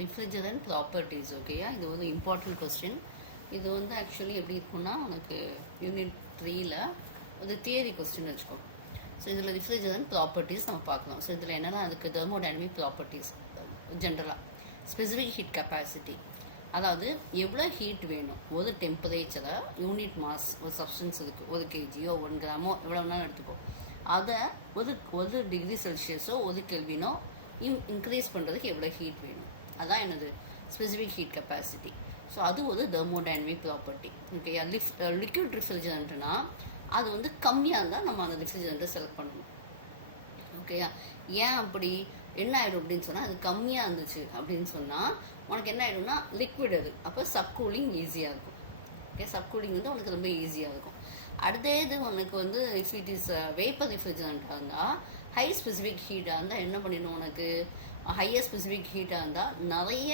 refrigerant properties. ஓகேயா, இது வந்து இம்பார்ட்டன்ட் கொஸ்டின். இது வந்து ஆக்சுவலி எப்படி இருக்குன்னா உனக்கு யூனிட் 3ல் ஒரு தியரி கொஸ்டின் வச்சுக்கோ. ஸோ இதில் ரிஃப்ரிஜரண்ட் ப்ராப்பர்ட்டிஸ் நம்ம பார்க்கலாம். ஸோ இதில் என்னென்னா அதுக்கு தெர்மோடைனமிக் ப்ராப்பர்ட்டிஸ் ஜென்ரலாக ஸ்பெசிஃபிக் ஹீட் கெப்பாசிட்டி, அதாவது எவ்வளோ ஹீட் வேணும் ஒரு டெம்பரேச்சரை யூனிட் மாஸ் ஒரு சப்ஸ்டன்ஸ் இருக்குது, 1 kgயோ 1 கிராமோ எவ்வளோ வேணாலும் எடுத்துக்கோ, அதை ஒரு டிகிரி செல்சியஸோ 1 கெல்வினோ இன்க்ரீஸ் பண்ணுறதுக்கு எவ்வளோ ஹீட் வேணும், அதான் என்னது ஸ்பெசிஃபிக் ஹீட் கெப்பாசிட்டி. ஸோ அது ஒரு தெர்மோடைனமிக் ப்ராப்பர்ட்டி. ஓகேயா, லிக்விட் ரிஃப்ரிஜரண்ட்னா அது வந்து கம்மியாக இருந்தால் நம்ம அந்த ரிஃப்ரிஜரண்ட்டை செலக்ட் பண்ணணும். ஓகேயா, ஏன் அப்படி என்ன ஆகிடும் அப்படின்னு சொன்னால், அது கம்மியாக இருந்துச்சு அப்படின்னு சொன்னால் உனக்கு என்ன ஆகிடும்னா லிக்விட் அது, அப்போ சப்கூலிங் ஈஸியாக இருக்கும். ஓகே, சப்கூலிங் வந்து உனக்கு ரொம்ப ஈஸியாக இருக்கும். அடுத்த இது உனக்கு வந்து இஃப் இட் இஸ் வேப்பர் ரிஃப்ரிஜரண்ட்டாக இருந்தால் ஹை ஸ்பெசிஃபிக் ஹீட்டாக இருந்தால் என்ன பண்ணிடணும், உனக்கு ஹையர் ஸ்பெசிஃபிக் ஹீட்டாக இருந்தால் நிறைய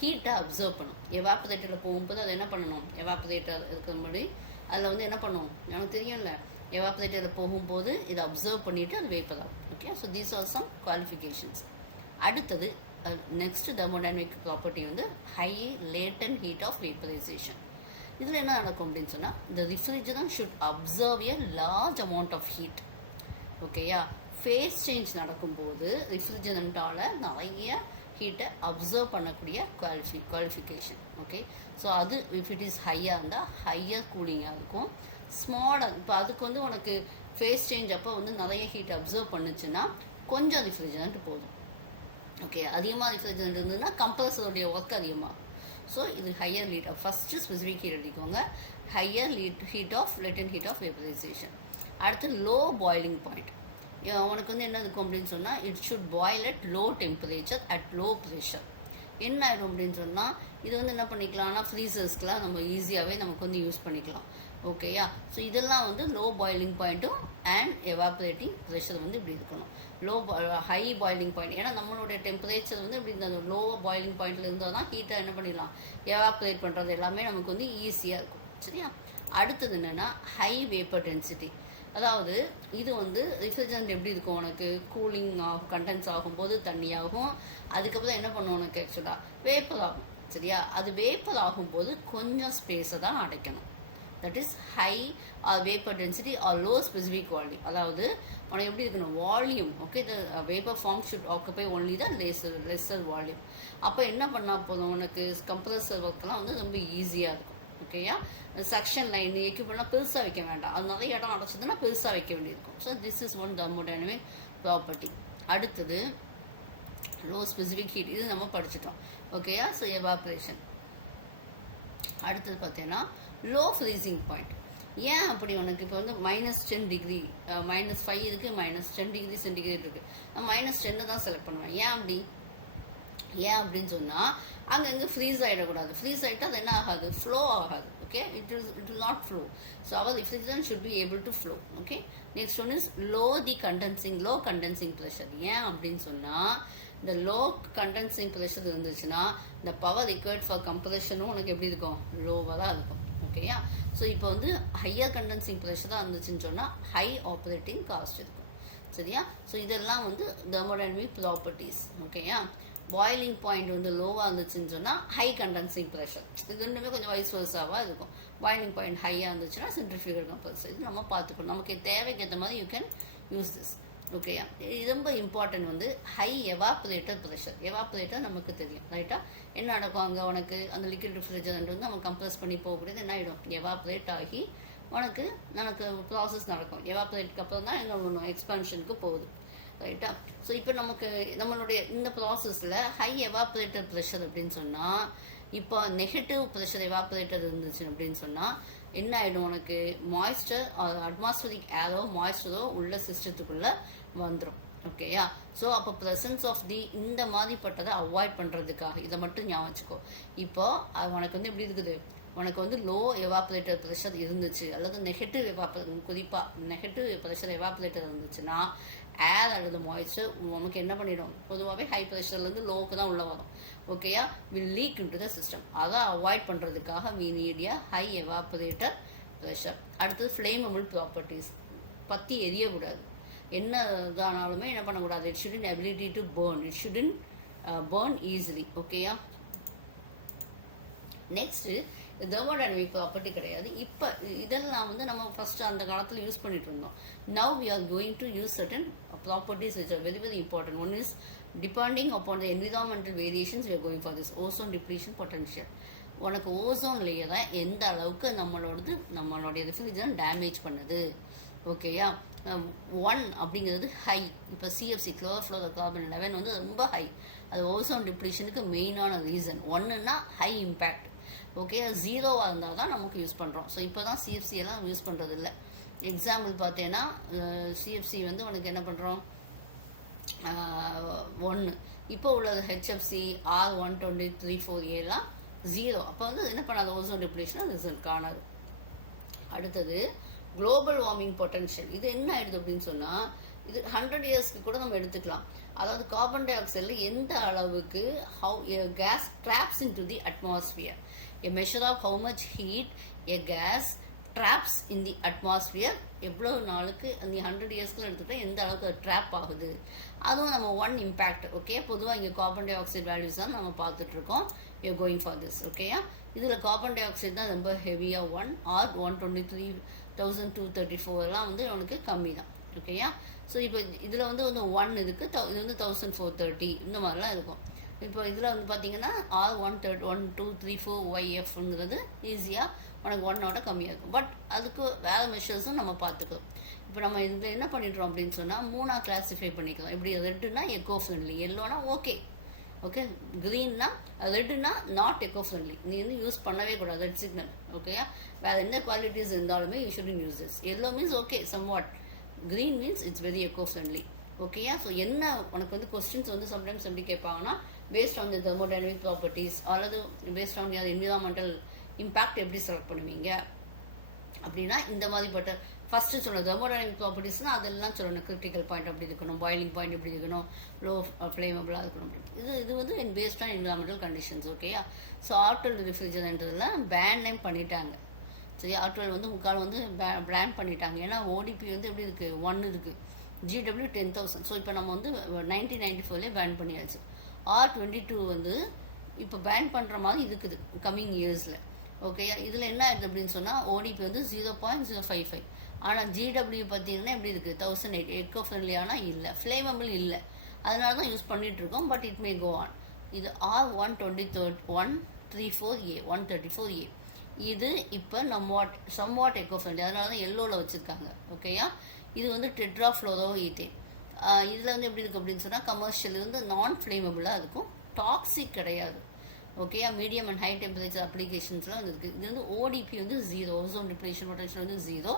ஹீட்டை அப்சர்வ் பண்ணும். எவாப்பரேட்டரில் போகும்போது அதை என்ன பண்ணணும், எவாப்பரேட்டர் இருக்கிற மாதிரி அதில் வந்து என்ன பண்ணும் எனக்கு தெரியும்ல, எவாப்பரேட்டரில் போகும்போது இதை அப்சர்வ் பண்ணிவிட்டு அது வேப்பர் ஆகும். Okay, so these are some qualifications. அடுத்தது நெக்ஸ்ட் தெர்மோடைனமிக் ப்ராப்பர்ட்டி வந்து high latent heat of vaporisation. இதில் என்ன நடக்கும் அப்படின்னு சொன்னால், இந்த refrigerant should absorb a large amount of heat. ஓகேயா, ஃபேஸ் சேஞ்ச் நடக்கும்போது ரிஃப்ரிஜரண்ட்டால் நிறைய ஹீட்டை அப்சர்வ் பண்ணக்கூடிய குவாலிஃபிகேஷன். ஓகே, ஸோ அது இஃப் இட் இஸ் ஹையாக இருந்தால் ஹையர் கூலிங்காக இருக்கும். ஸ்மாலாக இப்போ அதுக்கு வந்து உனக்கு ஃபேஸ் சேஞ்ச் அப்போ வந்து நிறைய ஹீட் அப்சர்வ் பண்ணுச்சுன்னா கொஞ்சம் ரிஃப்ரிஜரண்ட் போதும். ஓகே, அதிகமாக ரிஃப்ரிஜரண்ட் இருந்ததுன்னா கம்ப்ரஸருடைய ஒர்க் அதிகமாகும். ஸோ இது higher heat first specific heat எடுத்துக்கோங்க, higher heat of latent heat of vaporisation. அடுத்து லோ பாய்லிங் பாயிண்ட். உனக்கு வந்து என்ன இருக்கும் அப்படின்னு சொன்னால், it should boil at low temperature at low pressure. என்ன ஆகிடும் அப்படின்னு சொன்னால், இது வந்து என்ன பண்ணிக்கலாம், ஆனால் ஃப்ரீசர்ஸ்க்கெலாம் நம்ம ஈஸியாகவே நமக்கு வந்து யூஸ் பண்ணிக்கலாம். ஓகேயா, ஸோ இதெல்லாம் வந்து லோ பாயிலிங் பாயிண்ட்டும் அண்ட் எவாப்ரேட்டிங் ப்ரெஷர் வந்து இப்படி இருக்கணும். ஹை பாயிலிங் பாயிண்ட், ஏன்னா நம்மளுடைய டெம்பரேச்சர் வந்து இப்படி இந்த லோ பாயிலிங் பாயிண்டில் இருந்தால் தான் ஹீட்டை என்ன பண்ணிடலாம், எவாப்ரேட் பண்ணுறது எல்லாமே நமக்கு வந்து ஈஸியாக இருக்கும். சரியா, அடுத்தது என்னென்னா ஹை வேப்பர் டென்சிட்டி. அதாவது இது வந்து ரிஃப்ரிஜரண்ட் எப்படி இருக்கும், உனக்கு கூலிங் கண்டென்ஸ் ஆகும்போது தண்ணியாகும், அதுக்கப்புறம் என்ன பண்ணும் உனக்கு ஆக்சுவலாக வேப்பர் ஆகும். சரியா, அது வேப்பர் ஆகும்போது கொஞ்சம் ஸ்பேஸை தான் அடைக்கணும். That is high vapour density or low specific volume. அதாவது உனக்கு எப்படி இருக்கணும், volume. Okay, the vapour form should occupy only the lesser volume. அப்போ என்ன பண்ணால் போதும், உனக்கு கம்ப்ரஸர் ஒர்க்கெலாம் வந்து ரொம்ப ஈஸியாக இருக்கும். ஓகேயா, செக்ஷன் லைன் எக்யூப்மெண்ட்லாம் பெருசாக வைக்க வேண்டாம், அது நிறைய இடம் அடைச்சதுன்னா பெருசாக வைக்க வேண்டியிருக்கும். So this is one thermodynamic property. அடுத்தது லோ ஸ்பெசிஃபிக் ஹீட், இது நம்ம படிச்சிட்டோம். ஓகேயா, ஸோ எவாப்ரேஷன். அடுத்தது பார்த்தீங்கன்னா லோ ஃப்ரீசிங் பாயிண்ட். ஏன் அப்படி உனக்கு இப்போ வந்து -10 டிகிரி -5 இருக்குது, -10 டிகிரி சென்டிகிரேட் இருக்குது, நான் -10 தான் செலக்ட் பண்ணுவேன். ஏன் அப்படின்னு சொன்னால் அங்கங்கே ஃப்ரீஸ் ஆகிடக்கூடாது. ஃப்ரீஸ் ஆகிட்டால் அது என்ன ஆகாது, ஃப்ளோ ஆகாது. Okay, it will not flow. So our refrigerant should be able to flow. Okay, next one is low condensing pressure. ஏன் அப்படின்னு சொன்னால், இந்த லோ கண்டென்சிங் ப்ரெஷர் இருந்துச்சுன்னா இந்த பவர் ரிக்வயர்ட் ஃபார் கம்ப்ரெஷனும் உனக்கு எப்படி இருக்கும், லோவாக தான் இருக்கும். ஓகேயா, ஸோ இப்போ வந்து ஹையர் கண்டென்சிங் ப்ரெஷர் தான் இருந்துச்சுன்னு சொன்னால் ஹை ஆப்ரேட்டிங் காஸ்ட் இருக்கும். சரியா, ஸோ இதெல்லாம் வந்து தெர்மோடைனமிக் ப்ராப்பர்ட்டிஸ். ஓகேயா, பாயிலிங் பாயிண்ட் வந்து லோவாக இருந்துச்சுன்னு சொன்னால் ஹை கண்டென்சிங் ப்ரெஷர், இது ரெண்டுமே கொஞ்சம் வைஸ் வர்ஸாவாக இருக்கும். பாயிலிங் பாயிண்ட் ஹையாக இருந்துச்சுன்னா சென்ட்ரிஃபியூகல் கம்ப்ரஸர். இது நம்ம பார்த்துக்கணும், நமக்கு தேவைக்கு ஏற்ற மாதிரி யூ கேன் யூஸ் திஸ். ஓகேயா, இது ரொம்ப இம்பார்ட்டன்ட் வந்து ஹை எவாப்ரேட்டர் ப்ரெஷர். எவாப்ரேட்டர் நமக்கு தெரியும் ரைட்டா, என்ன நடக்கும் அங்கே உனக்கு அந்த லிக்விட் ரெஃப்ரிஜரண்ட் வந்து நம்ம கம்ப்ரஸ் பண்ணி போகக்கூடியது என்ன ஆகிடும், எவாப்ரேட் ஆகி உனக்கு ப்ராசஸ் நடக்கும். எவாப்ரேட்டுக்கு அப்புறம் தான் என்ன ஒன்று எக்ஸ்பான்ஷனுக்கு போகுது. ரைட்டா, ஸோ இப்போ நமக்கு நம்மளுடைய இந்த ப்ராசஸில் ஹை எவாப்ரேட்டர் ப்ரெஷர் அப்படின்னு சொன்னால், இப்போ நெகட்டிவ் ப்ரெஷர் எவாப்ரேட்டர் இருந்துச்சு அப்படின்னு சொன்னால் என்ன ஆகிடும், உனக்கு மாய்ஸ்டர் அட்மாஸ்பரிக் ஏரோ மாய்ஸ்டரோ உள்ள சிஸ்டத்துக்குள்ளே வந்துடும். ஓகேயா, ஸோ அப்போ ப்ரெசன்ஸ் ஆஃப் இந்த மாதிரிப்பட்டதை அவாய்ட் பண்ணுறதுக்காக இதை மட்டும் ஞாபகம் வச்சுக்கோ. இப்போது உனக்கு வந்து எப்படி இருக்குது, உனக்கு வந்து லோ எவாப்ரேட்டர் ப்ரெஷர் இருந்துச்சு அல்லது குறிப்பாக நெகட்டிவ் ப்ரெஷர் எவாப்ரேட்டர் இருந்துச்சுன்னா ஏர் அல்லது மாய்ஸ்டர் நமக்கு என்ன பண்ணிடும், பொதுவாகவே ஹை ப்ரெஷர்லேருந்து லோவுக்கு தான் உள்ளே வரும். ஓகேயா, will leak into the system. அதை அவாய்ட் பண்ணுறதுக்காக we need a high evaporator pressure. அடுத்தது ஃப்ளேமபிள் ப்ராப்பர்ட்டிஸ். பற்றி எரியக்கூடாது, என்ன இதானாலுமே என்ன பண்ணக்கூடாது, it shouldn't ability to burn, it shouldn't burn easily. ஓகேயா? நெக்ஸ்ட்டு தெர்மோடைனமிக் ப்ராப்பர்ட்டி கிடையாது. இப்போ இதெல்லாம் வந்து நம்ம ஃபஸ்ட்டு அந்த காலத்தில் யூஸ் பண்ணிட்டு இருந்தோம். Now we are going to use certain properties which are very very important. One is depending upon the environmental variations we are going for this ozone depletion potential. உனக்கு ஓசோன் லேயரை எந்த அளவுக்கு நம்மளுடைய refrigerant damage பண்ணுது. ஓகேயா? 1 அப்படிங்கிறது high. இப்போ CFC குளோரோஃப்ளோரோகார்பன் 11 வந்து ரொம்ப ஹை. அது ஓசோன் டிப்ளீஷனுக்கு மெயினான ரீசன். 1ன்னா ஹை இம்பேக்ட். ஓகே, 0வாக இருந்தால் தான் நமக்கு யூஸ் பண்ணுறோம். ஸோ இப்போ தான் சிஎஃப்சி எல்லாம் யூஸ் பண்ணுறது இல்லை. எக்ஸாம்பிள் பார்த்தேன்னா சிஎஃப்சி வந்து உனக்கு என்ன பண்ணுறோம் 1. இப்போ உள்ளது ஹெச்எஃப்சி R123-4Aலாம் 0. அப்போ வந்து என்ன பண்ணாது, ஓசோன் டிப்ளீஷன் ரிசல்ட் காணாது. அடுத்தது குளோபல் வார்மிங் பொட்டன்ஷியல். இது என்ன ஆயிடுது அப்படின்னு சொன்னால், இது 100 இயர்ஸ்க்கு கூட நம்ம எடுத்துக்கலாம். அதாவது கார்பன் டை ஆக்சைடில் எந்த அளவுக்கு gas traps into the atmosphere. A measure of how much heat a gas traps in the atmosphere. எவ்வளோ நாளுக்கு அந்த 100 இயர்ஸ்க்குள்ள எடுத்துக்கிட்டால் எந்த அளவுக்கு அது ட்ராப் ஆகுது. அதுவும் நம்ம 1 இம்பேக்ட். ஓகே, பொதுவாக இங்கே கார்பன் டை ஆக்சைடு வேல்யூஸ் தான் நம்ம பார்த்துட்ருக்கோம். You going for this. ஓகேயா? இதில் கார்பன் டை ஆக்சைடு தான் ரொம்ப ஹெவியாக 1 or 123,234 வந்து உனக்கு கம்மி தான். ஓகேயா? ஸோ இப்போ இதில் வந்து 1 இருக்குது, இது வந்து 1430 இந்த மாதிரிலாம் இருக்கும். இப்போ இதில் வந்து பார்த்தீங்கன்னா R123-4YFங்கிறது ஈஸியாக உனக்கு 1ஓட கம்மியாக இருக்கும். பட் அதுக்கு வேறு மெஷர்ஸும் நம்ம பார்த்துக்கலாம். இப்போ நம்ம இதில் என்ன பண்ணிடுறோம் அப்படின்னு சொன்னால் 3ஆக கிளாஸிஃபை பண்ணிக்கலாம். இப்படி ரெட்டுனா எக்கோ ஃப்ரெண்ட்லி, எல்லோனா ஓகே, ஓகே, க்ரீன்னா ரெட்டுனா நாட் எக்கோ ஃப்ரெண்ட்லி, நீ வந்து யூஸ் பண்ணவே கூடாது ரெட் சிக்னல். ஓகேயா? வேறு எந்த குவாலிட்டிஸ் இருந்தாலுமே you shouldn't use this. Yellow means okay somewhat, green means it's very eco friendly. ஓகேயா? ஸோ என்ன உனக்கு வந்து கொஸ்டின்ஸ் வந்து சம்டைம்ஸ் எப்படி கேட்பாங்கன்னா, based on the thermodynamic properties அல்லது based on the environmental impact எப்படி செலக்ட் பண்ணுவீங்க அப்படின்னா, இந்த மாதிரிப்பட்ட ஃபஸ்ட்டு சொல்லணும் தெர்மோடைனமிக் ப்ராப்பர்ட்டிஸ்னால் அதெல்லாம் சொல்லணும். கிரிட்டிக்கல் பாயிண்ட் அப்படி இருக்கணும், பாயிலிங் பாயிண்ட் எப்படி இருக்கணும், லோ ஃப்ளேமபிளாக இருக்கணும். இது வந்து பேஸ்ட் ஆன் என்விரான்மெண்டல் கண்டிஷன்ஸ். ஓகேயா? ஸோ R12 ரெஃப்ரிஜரண்ட்லாம் பேன் பண்ணிட்டாங்க. சரி, R12 வந்து முக்கால் வந்து பேன் பண்ணிட்டாங்க. ஏன்னா ஓடிபி வந்து எப்படி இருக்குது, 1 இருக்குது, GW 10,000. ஸோ இப்போ நம்ம வந்து 1994 பேன் பண்ணியாச்சு. R22 வந்து இப்போ பேன் பண்ணுற மாதிரி இருக்குது கம்மிங் இயர்ஸில். ஓகேயா? இதில் என்ன ஆயிடுது அப்படின்னு சொன்னால் ஓடிபி வந்து 0.055. ஆனால் GW பார்த்தீங்கன்னா எப்படி இருக்குது 1008. எக்கோ ஃப்ரெண்ட்லி ஆனால் இல்லை, ஃப்ளேமபிள் இல்லை, அதனால தான் யூஸ் பண்ணிகிட்ருக்கோம். But it may go on. இது R134A 134A. இது இப்போ சம்வாட் எக்கோ ஃப்ரெண்ட்லி, அதனால தான் எல்லோவில் வச்சுருக்காங்க. ஓகேயா? இது வந்து டெட்ராஃப்ளோரோ ஈத்தேன். இதில் வந்து எப்படி இருக்குது அப்படின்னு சொன்னால் கமர்ஷியல் வந்து நான் ஃப்ளேமபிளாக இருக்கும், டாக்ஸிக் கிடையாது. ஓகேயா? மீடியம் அண்ட் ஹை டெம்பரேச்சர் அப்ளிகேஷன்ஸ்லாம் வந்து இருக்குது. இது வந்து ஓடிபி வந்து 0, ஓசோன் டிப்ளீஷன் பொட்டன்ஷியல் வந்து 0.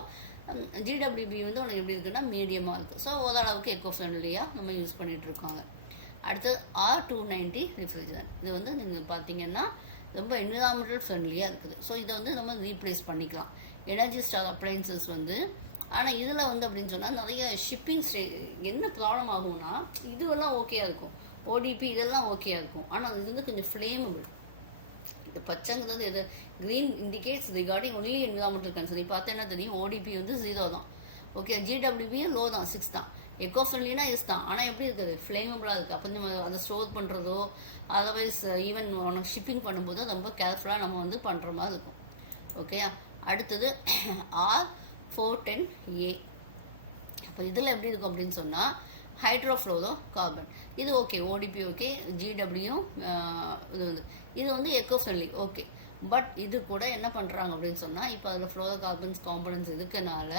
GWB வந்து உனக்கு எப்படி இருக்குன்னா மீடியமாக இருக்குது. ஸோ ஓரளவுக்கு எக்கோ ஃப்ரெண்ட்லியாக நம்ம யூஸ் பண்ணிகிட்ருக்காங்க. அடுத்தது R290 ரெஃப்ரிஜரண்ட். இது வந்து நீங்கள் பார்த்தீங்கன்னா ரொம்ப என்விரான்மெண்டல் ஃப்ரெண்ட்லியாக இருக்குது. ஸோ இதை வந்து நம்ம ரீப்ளேஸ் பண்ணிக்கலாம். எனர்ஜி ஸ்டார் அப்ளைன்சஸ் வந்து, ஆனால் இதில் வந்து அப்படின்னு சொன்னால் நிறைய ஷிப்பிங் என்ன ப்ராப்ளம் ஆகும்னா, இதுவெல்லாம் ஓகேயாக இருக்கும், ஓடிபி இதெல்லாம் ஓகேயாக இருக்கும். ஆனால் இது வந்து கொஞ்சம் ஃப்ளேமபிள். இந்த பச்சைங்கிறது எது, green indicates regarding only environmental concern. இப்போ பார்த்தா என்ன தெரியும், ஓடிபி வந்து 0 தான். ஓகே, GWBயும் லோ தான், 6 தான். எக்கோ ஃப்ரெண்ட்லினா எஸ் தான், ஆனால் எப்படி இருக்குது, ஃப்ளேமபிளாக இருக்குது. அப்போ நம்ம அதை ஸ்டோர் பண்ணுறதோ அதர்வைஸ் ஈவன் உனக்கு ஷிப்பிங் பண்ணும்போதோ ரொம்ப கேர்ஃபுல்லாக நம்ம வந்து பண்ணுற மாதிரி இருக்கும். ஓகேயா? அடுத்தது R410A. அப்போ இதில் எப்படி இருக்கும் அப்படின்னு சொன்னால் ஹைட்ரோஃப்ளோரோ கார்பன். இது ஓகே, ஓடிபி ஓகே, GWயும் இது வந்து எக்கோ ஃப்ரெண்ட்லி ஓகே. பட் இது கூட என்ன பண்ணுறாங்க அப்படின்னு சொன்னால், இப்போ அதில் ஃப்ளோரோ கார்பன்ஸ் காம்பனன்ஸ் இருக்கனால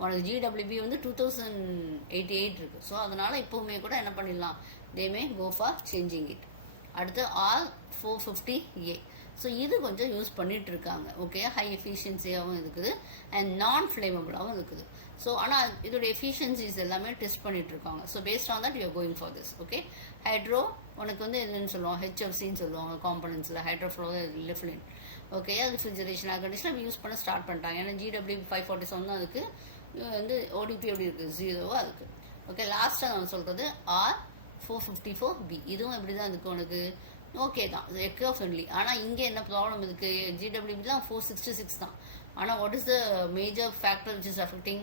உனக்கு GWB வந்து 2088 இருக்குது. ஸோ அதனால் இப்போவுமே கூட என்ன பண்ணிடலாம், தே மே கோ ஃபார் சேஞ்சிங் இட். அடுத்து R450A. ஸோ இது கொஞ்சம் யூஸ் பண்ணிகிட்ருக்காங்க. ஓகே, ஹை எஃபிஷியன்சியாகவும் இருக்குது அண்ட் நான் ஃப்ளேமபிளாகவும் இருக்குது. ஸோ ஆனால் இதோட எஃபிஷியன்சிஸ் எல்லாமே டெஸ்ட் பண்ணிகிட்ருக்காங்க. So based on that you are going for this. Okay, hydro உனக்கு வந்து என்னென்னு சொல்லுவாங்க, HFCன்னு சொல்லுவாங்க காம்பனன்ஸில், ஹைட்ரோஃப்ளோரோலிஃப்ளின். ஓகே, அது ரெஃப்ரிஜரேஷன் ஏர் கண்டிஷனில் யூஸ் பண்ண ஸ்டார்ட் பண்ணிட்டாங்க. ஏன்னா GW 547 தான் இருக்குது, வந்து ஓடிபி எப்படி இருக்குது 0வாக இருக்குது. ஓகே, லாஸ்ட்டாக நம்ம சொல்கிறது R454B. இதுவும் எப்படி தான் இருக்குது உனக்கு, ஓகே தான், எக்கோ ஃப்ரெண்ட்லி. ஆனால் இங்கே என்ன ப்ராப்ளம் இருக்குது, GWB தான் 466 தான். ஆனால் what is the major factor which is affecting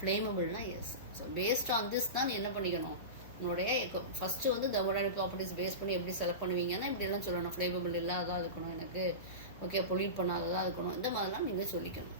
ஃப்ளேமபிள்னா yes. So based on this தான் நீ என்ன பண்ணிக்கணும், உங்களுடைய ஃபஸ்ட்டு வந்து தெர்மோடைனமிக் ப்ராப்பர்ட்டிஸ் பேஸ் பண்ணி எப்படி செலக்ட் பண்ணுவீங்கன்னா இப்படியெல்லாம் சொல்லணும். ஃப்ளேவபிள் இல்லாததாக இருக்கணும் எனக்கு, ஓகே பொல்யூட் பண்ணாததாக இருக்கணும், இந்த மாதிரிலாம் நீங்கள் சொல்லிக்கணும்.